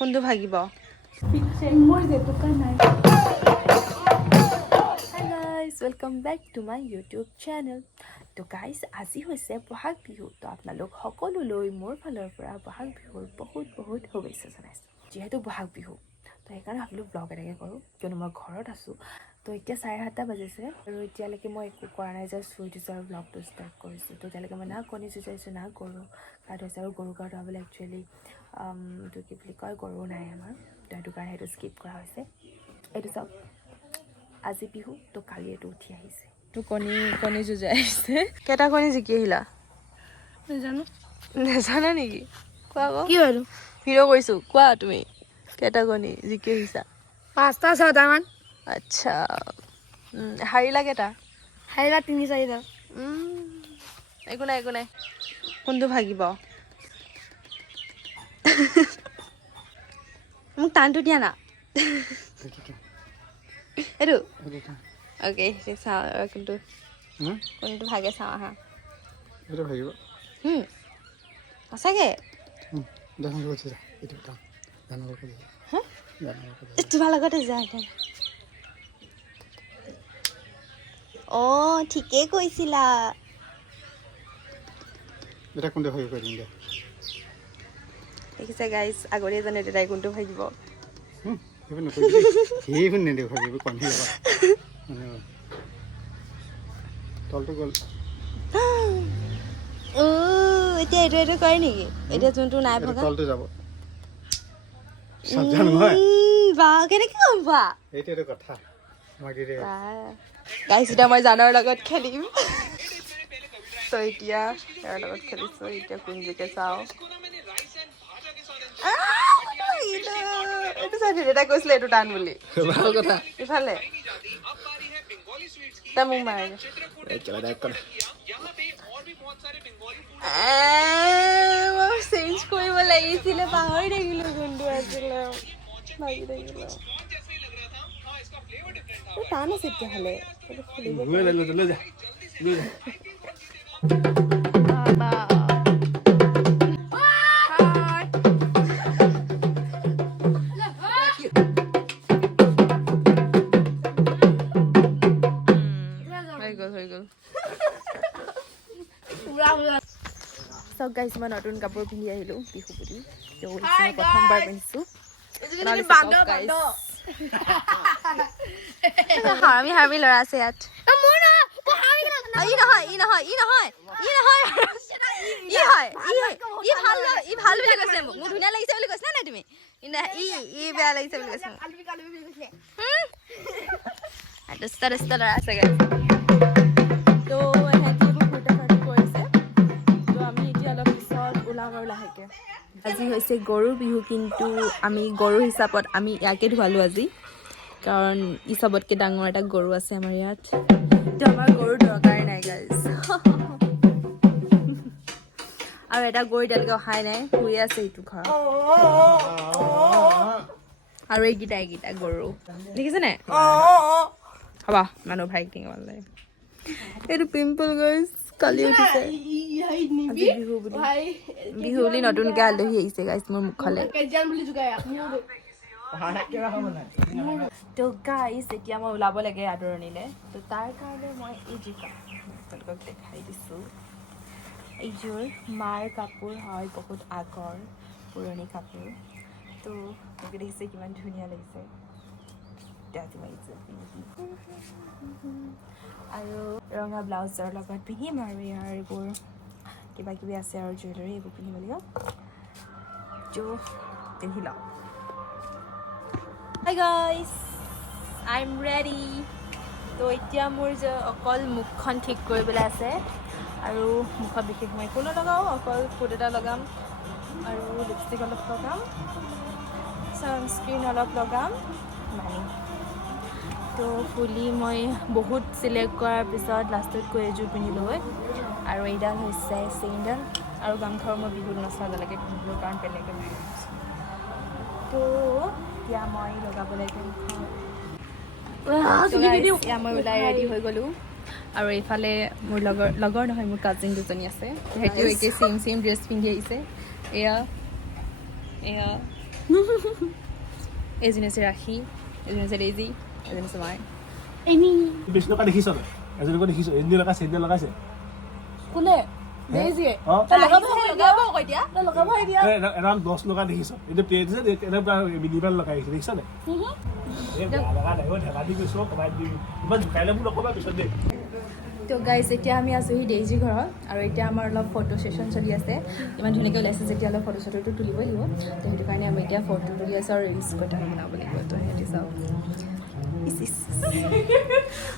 কোনটো ভাগিব welcome back to my YouTube channel. तो गाइज আজি হৈছে বহাগ বিহু। তো আপোনালোক সকলোলৈ মোৰ ফালৰ পৰা বহাগ বিহুৰ বহুত বহুত শুভেচ্ছা জনাইছোঁ। যিহেতু বহাগ বিহু তো সেইকাৰণে ভাবিলোঁ ব্লগ এটাকে কৰোঁ, কিয়নো মই ঘৰত আছোঁ। তো এতিয়া 7:30 বাজিছে আৰু এতিয়ালৈকে মই একো কৰা নাই, জাষ্ট শুই দিছোঁ আৰু ব্লগটো ষ্টাৰ্ট কৰিছোঁ। তো এতিয়ালৈকে মই না কণী যুঁজাইছোঁ না গৰু গা ধুৱাইছোঁ, আৰু গৰু গা ধুৱাবলৈ একচুৱেলি এইটো কি বুলি কয়, গৰু নাই আমাৰ, তো সেইটো কাৰণে সেইটো স্কিপ কৰা হৈছে। এইটো চাওক, আজি বিহু তো কালি এইটো উঠি আহিছে। তো কণী যুঁজাই আহিছে। কেইটা কণী জিকি আহিলা? নাজানো। নাজানা নেকি? কোৱা আকৌ। কি হ'ল? ভিডিঅ' কৰিছোঁ, কোৱা তুমি কেইটা কণী জিকি আহিছা? 5টা 6টামান। আচ্ছা, হাৰিলা কেইটা? হাৰিলা 3-4টা। একো নাই একো নাই। কোনটো ভাগিব? মোক টানটো দিয়া না। এইটো অ'কে, চাওঁ কোনটো কোনটো ভাগে চাওঁ আহা। এইটো ভাগিব। সঁচাকে তোমাৰ লগতে যায়। অঁ, ঠিকেই কৈছিলা। এটা কোনটো ভাগিব দিম দে। দেখিছে গাইজ, আগতে জানে দাদাই কোনটো ভাগিব। সেইবোৰ নেদেখ ভাগিব কণী লগা তলটো গ'ল। এতিয়া এইটো কৰে নেকি? এতিয়া যোনটো নাই ভগা তলটো যাব। সাৱধান নহয় বা, কেনেকে গম পোৱা? এইটো কথা গাইজ, এতিয়া মই জানৰ লগত খেলিম। তো এতিয়া ইয়াৰ লগত খেলিছোঁ, এতিয়া কোন জিকে চাওঁ। এইটো চাই দেউতাই কৈছিলে এইটো টান বুলি। ভাল কথা। ইফালে তাই মোক মাৰে। মই চেঞ্জ কৰিব লাগিছিলে, পাহৰি থাকিলোঁ কোনটো আছিলে, ভাগি থাকিলোঁ। টান আছে তেতিয়াহ'লে। চব গাইজ, মই নতুন কাপোৰ পিন্ধি আহিলোঁ বিহু বুলি। তো প্ৰথমবাৰ পিন্ধিছোঁ। হাৰামি ল'ৰা আছে ইয়াত। ই ভাল বুলি কৈছে মোক। মোৰ ধুনীয়া লাগিছে বুলি কৈছে নাই তুমি? ই বেয়া লাগিছে বুলি কৈছে। দুষ্ট ল'ৰা আছে গাইজ। তো সিহঁতি এইবোৰ ফূৰ্তি কৰিছে। তো আমি এতিয়া অলপ পিছত ওলাম আৰু লাহেকৈ। আজি হৈছে গৰু বিহু, কিন্তু আমি গৰু হিচাপত আমি ইয়াকে ধুৱালোঁ আজি, কাৰণ ই চবতকৈ ডাঙৰ এটা গৰু আছে আমাৰ ইয়াত। তো আমাৰ গৰুৰ দৰকাৰ নাই গাইজ। আৰু এটা গৰু এতিয়ালৈকে অহাই নাই, শুই আছে ইটো ঘৰত। আৰু এইকেইটা গৰু দেখিছে নাই? হ'ব মানুহ ভাইটিং লাগে। এইটো পিম্পল গাইজ, কালি উঠিছে। আজি বিহু বুলি নতুনকৈ আলহী আহিছে গাইজ মোৰ মুখলৈ। তো গাইজ, এতিয়া মই ওলাব লাগে আদৰণিলৈ। তো তাৰ কাৰণে মই এইযোৰ আপোনালোকক দেখাই দিছোঁ। এইযোৰ মাৰ কাপোৰ হয়, বহুত আগৰ পুৰণি কাপোৰ। তো মোকে দেখিছে কিমান ধুনীয়া লাগিছে। আৰু ৰঙা ব্লাউজৰ লগত পিন্ধিম, আৰু ইয়াৰ এইবোৰ কিবা কিবি আছে আৰু জুৱেলাৰী, এইবোৰ পিন্ধিব লাগিব। তো পিন্ধি লওঁ। Hi guys, I am ready. তো এতিয়া মোৰ যে অকল মুখখন ঠিক কৰিবলৈ আছে, আৰু মুখত বিশেষ মই একো নলগাওঁ, অকল ফুট এটা লগাম আৰু লিপষ্টিক অলপ লগাম, ছানস্ক্ৰীণ অলপ লগাম, মানে। তো ফুলি মই বহুত চিলেক্ট কৰাৰ পিছত লাষ্টত গৈ এযোৰ পিন্ধিলোঁ। আৰু এইডাল হৈছে চেইনডাল, আৰু গামখাৰু মই বিহুত নচালৈকে পিন্ধিলোঁ, কাৰণ বেলেগে নাই। তো এতিয়া মই লগাবলৈ এতিয়া মই ওলাই ৰেডি হৈ গ'লোঁ। আৰু এইফালে মোৰ লগৰ নহয় মোৰ কাজিন দুজনী আছে সিহঁতিও একে চেম ড্ৰেছ পিন্ধি আহিছে এয়া এজনী আছে ৰাখি এজনী আছে ডেইজি এজনী আছে মাই বেছি টকা দেখিছ তই এজনীকো দেখিছ এজনী লগাইছে এজনী লগাইছে কোনে দেইজিয়ে অঁ লগাব এতিয়া এৰাউণ্ড 10 টকা দেখিছ এতিয়া প্লেট যে এনেকুৱা মিনিমাম লগাই দেখিছ নে লগা নাই ধেমালি কৰিছোঁ কমাই দি ইমান জোকাইলে মোক নক'বা পিছত দেই তো গাইজ এতিয়া আমি আছোঁহি ডেইজি ঘৰত আৰু এতিয়া আমাৰ অলপ ফটো ছেশ্যন চলি আছে ইমান ধুনীয়াকৈ ওলাইছে যেতিয়া অলপ ফটো চটোটো তুলিবই লাগিব তো সেইটো কাৰণে আমি এতিয়া ফটো তুলি আছোঁ আৰু ৰিলছ কথা বনাব লাগিব তো সিহঁতি চাওক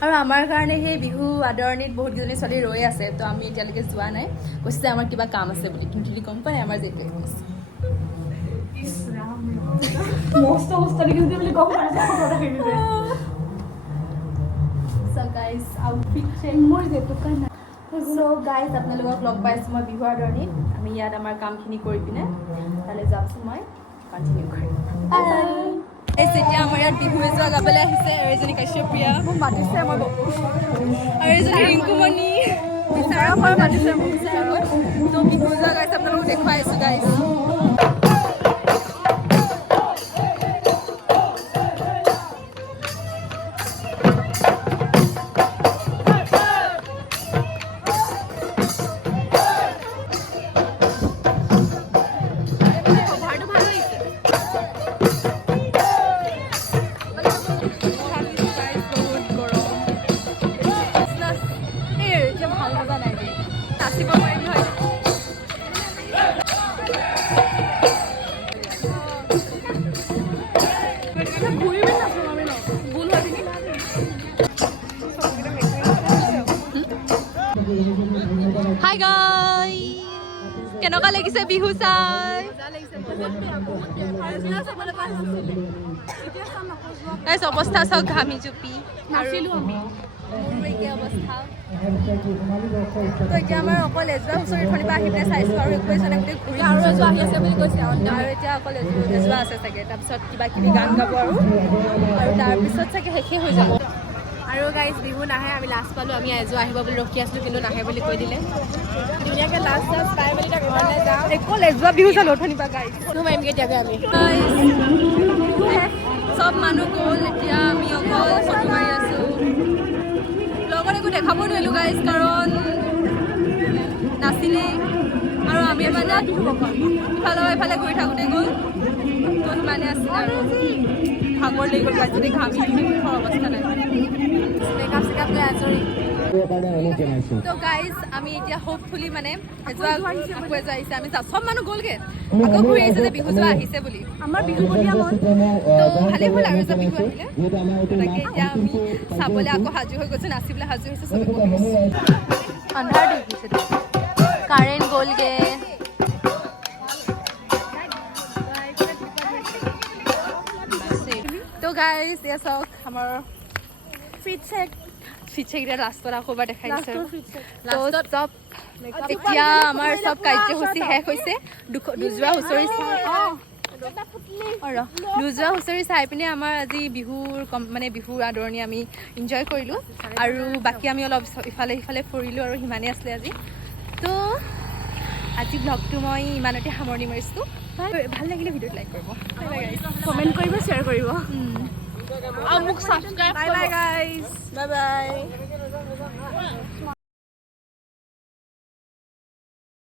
আৰু আমাৰ কাৰণে সেই বিহু আদৰণিত বহুতকেইজনী ছোৱালী ৰৈ আছে তো আমি এতিয়ালৈকে যোৱা নাই কৈছে যে আমাৰ কিবা কাম আছে বুলি কিন্তু যদি গম পোৱা নাই আমাৰ যেতিয়াই কৈছে So guys, outfit change মোৰ যেতুকা না So guys, আপোনালোকক লগ পাইছোঁ মই বিহু আদৰণিত আমি ইয়াত আমাৰ কামখিনি কৰি পিনে তালৈ যাওঁচোন মই কণ্টিনিউ কৰিম এতিয়া আমাৰ ইয়াত বিহু এযোৰা গাবলৈ আহিছে আৰু এজনী কাশ্যপ্ৰিয়া মোক মাতিছে মই আৰু এজনী ৰিংকুমণি বিচাৰা ঘৰ মাতিছে মোক বিচাৰা ঘৰ তো বিহু এযোৰা গাইছে আপোনালোকক দেখুৱাই আছোঁ গাইছ Hi guys! কেনেকুৱা লাগিছে বিহু চাই? গাইছ অৱস্থা চাওক ঘামি জুপি নাচিলোঁ আমি মোৰ একে অৱস্থা তো এতিয়া আমাৰ অকল এজোৱা হুঁচৰি থলিৰ পৰা আহি পেলাই চাইছোঁ আৰু একোৱে জনে গোটেই ঘূৰি আৰু এজোৱা আহি আছে বুলি কৈছে আৰু এতিয়া অকল এজোৱা আছে চাগে তাৰপিছত কিবা কিবি গান গাব আৰু তাৰপিছত চাগে শেষেই হৈ যাব আৰু গাইজ বিহু নাহে আমি লাষ্ট পালোঁ আমি এযোৰ আহিব বুলি ৰখি আছিলোঁ কিন্তু নাহে বুলি কৈ দিলে ধুনীয়াকৈ লাষ্ট পাই মেলি তাক ঘৰলৈ যাওঁ অকল এযোৱা বিহু চালোঁ অথনিবা গাইজ সোমাইম কেতিয়াকৈ আমি চব মানুহ গ'ল এতিয়া আমি অকল ফটো মাৰি আছোঁ লগত একো দেখাব নোৱাৰিলোঁ গাইজ কাৰণ নাছিলেই আৰু আমি মানে ইফালে ঘূৰি থাকোঁতে গ'ল তো সিমানে আছিলে আৰু ভাগৰ লাগি গ'ল গাইজ যদি ঘামি অৱস্থা নাই মেকআপ চেকআপ লৈ আজৰি তো গাইজ আমি এতিয়া হোপফুলি মানে এযোৱা আকৌ এযোৱা আহিছে আমি চব মানুহ গ'লগৈ আকৌ ঘূৰি আহিছে যে বিহু যোৱা আহিছে বুলি আমাৰ বিহু বঢ়িয়া মন তো ভালেই হ'ল আৰু এযোৱা বিহু আহিলে তাকে এতিয়া আমি চাবলৈ আকৌ সাজু হৈ গৈছোঁ নাচিবলৈ সাজু হৈছে চবে আন্ধাৰ দি গৈছে কাৰেণ্ট গ'লগৈ তো গাইজ এয়া চাওক আমাৰ ফিট চেক এতিয়া লাষ্টত আকৌ এবাৰ দেখাই দিছে চব এতিয়া আমাৰ চব কাৰ্যসূচী শেষ হৈছে দুযোৰা হুঁচৰি চাই পিনে আমাৰ আজি বিহুৰ আদৰণি আমি এনজয় কৰিলোঁ আৰু বাকী আমি অলপ ইফালে সিফালে ফুৰিলোঁ আৰু সিমানেই আছিলে আজি তো আজি ব্লগটো মই ইমানতে সামৰণি মাৰিছোঁ ভাল লাগিলে ভিডিঅ'ত লাইক কৰিব কমেণ্ট কৰিব শ্বেয়াৰ কৰিব আৰু মোক ছাবস্ক্ৰাইব কৰিব bye bye guys bye bye